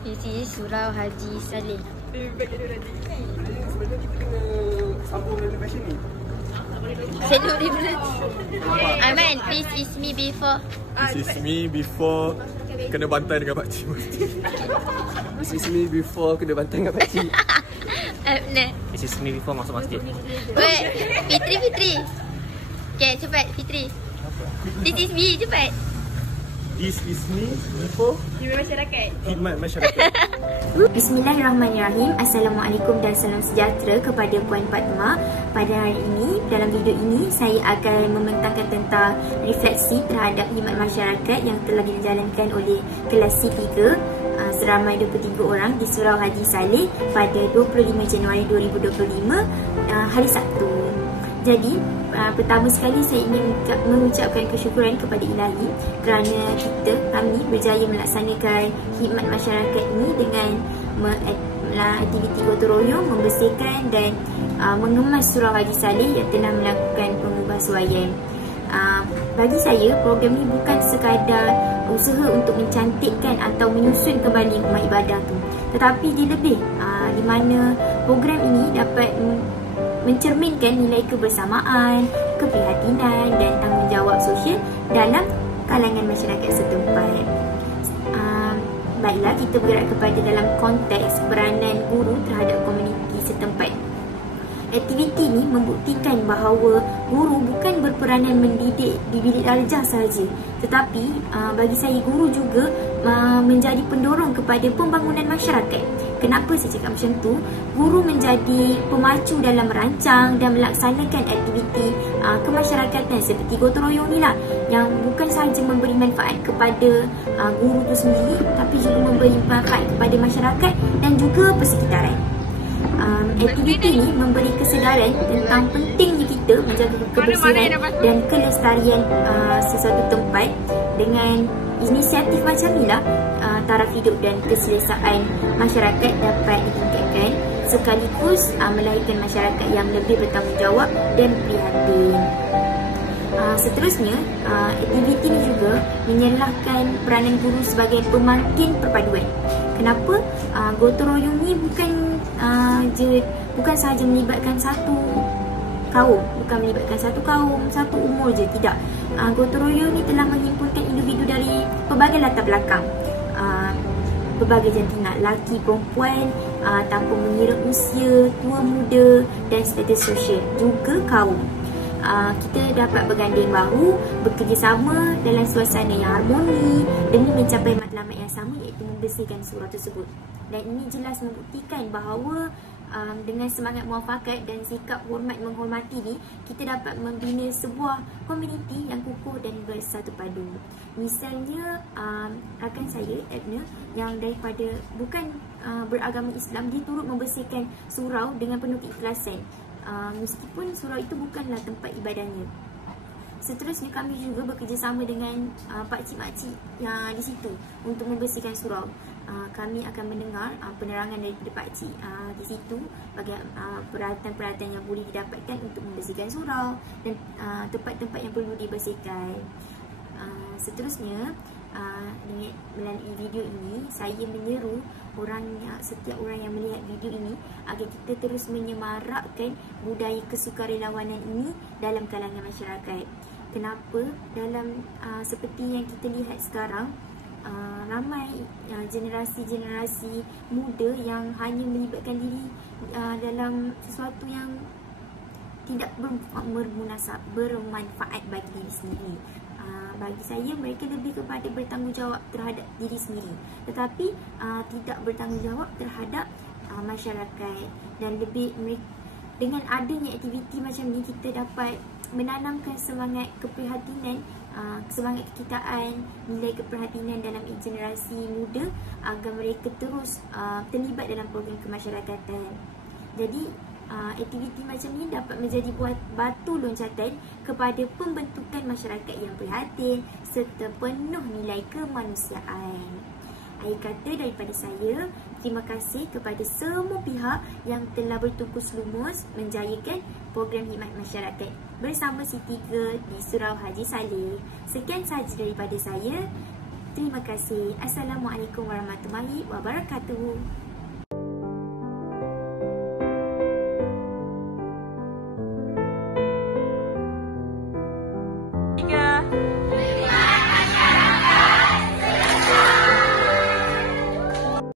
This is Surau Haji Saleh. Sebenarnya kita kena sambung renovation ni. Celebrity. Aiman, please is me before. This is me before kena bantai dengan pakcik. This is me before kena bantai dengan pakcik. Nah. This is me before masuk masjid. Wait, Fitri. Okay, cepat Fitri. This is me, cepat. This is me before khidmat masyarakat. Bismillahirrahmanirrahim. Assalamualaikum dan salam sejahtera kepada Puan Fatma. Pada hari ini, dalam video ini saya akan membentangkan tentang refleksi terhadap khidmat masyarakat yang telah dijalankan oleh kelas C3 seramai 23 orang di Surau Haji Saleh pada 25 Januari 2025 hari Sabtu. Jadi, pertama sekali saya ingin mengucapkan kesyukuran kepada Ilahi kerana kami berjaya melaksanakan khidmat masyarakat ini dengan aktiviti gotong royong, membersihkan dan mengemas Surau Haji Saleh yang telah melakukan pengubahsuaian. Bagi saya, program ini bukan sekadar usaha untuk mencantikkan atau menyusun kembali rumah ibadah tu, tetapi dia lebih di mana program ini dapat mencerminkan nilai kebersamaan, keprihatinan dan tanggungjawab sosial dalam kalangan masyarakat setempat. Baiklah, kita bergerak kepada dalam konteks peranan guru terhadap komuniti setempat. Aktiviti ini membuktikan bahawa guru bukan berperanan mendidik di bilik darjah sahaja, tetapi bagi saya guru juga menjadi pendorong kepada pembangunan masyarakat. Kenapa saya cakap macam tu? Guru menjadi pemacu dalam merancang dan melaksanakan aktiviti kemasyarakatan seperti gotong royong ni lah, yang bukan sahaja memberi manfaat kepada guru tu sendiri, tapi juga memberi manfaat kepada masyarakat dan juga persekitaran. Aktiviti ini memberi kesedaran tentang pentingnya kita menjaga kebersihan dan kelestarian sesuatu tempat. Dengan inisiatif macam inilah taraf hidup dan keselesaan masyarakat dapat ditingkatkan, sekaligus melahirkan masyarakat yang lebih bertanggungjawab dan prihatin. Seterusnya, aktiviti ini juga menyalahkan peranan guru sebagai pemangkin perpaduan. Kenapa? Gotong royong ni bukan sahaja melibatkan satu kaum, satu umur je, tidak. Gotong royong ni telah menghimpunkan individu dari pelbagai latar belakang, pelbagai jantina, lelaki, perempuan, tanpa mengira usia, tua, muda dan status sosial, juga kaum. Kita dapat berganding bahu, bekerjasama dalam suasana yang harmoni demi mencapai matlamat yang sama, iaitu membersihkan surau tersebut. Dan ini jelas membuktikan bahawa dengan semangat muafakat dan sikap hormat menghormati ni, kita dapat membina sebuah komuniti yang kukuh dan bersatu padu. Misalnya rakan saya Edna yang daripada bukan beragama Islam, dia turut membersihkan surau dengan penuh keikhlasan, meskipun surau itu bukanlah tempat ibadahnya. Seterusnya, kami juga bekerjasama dengan pakcik-makcik yang di situ untuk membersihkan surau. Kami akan mendengar penerangan daripada pakcik di situ bagi peralatan-peralatan yang boleh didapatkan untuk membersihkan surau dan tempat-tempat yang perlu dibersihkan. Seterusnya, melalui video ini saya menyeru setiap orang yang melihat video ini agar kita terus menyemarakkan budaya kesukarelawanan ini dalam kalangan masyarakat. Kenapa? Dalam seperti yang kita lihat sekarang, ramai generasi-generasi muda yang hanya melibatkan diri dalam sesuatu yang tidak bermanfaat bagi diri sendiri. Bagi saya, mereka lebih kepada bertanggungjawab terhadap diri sendiri, tetapi tidak bertanggungjawab terhadap masyarakat. Dan lebih dengan adanya aktiviti macam ni, kita dapat menanamkan semangat keprihatinan, semangat kekitaan, nilai keprihatinan dalam generasi muda agar mereka terus terlibat dalam program kemasyarakatan. Jadi aktiviti macam ni dapat menjadi batu loncatan kepada pembentukan masyarakat yang prihatin serta penuh nilai kemanusiaan. Akhir kata daripada saya, terima kasih kepada semua pihak yang telah bertungkus lumus menjayakan program khidmat masyarakat bersama C3 di Surau Haji Saleh. Sekian sahaja daripada saya. Terima kasih. Assalamualaikum warahmatullahi wabarakatuh.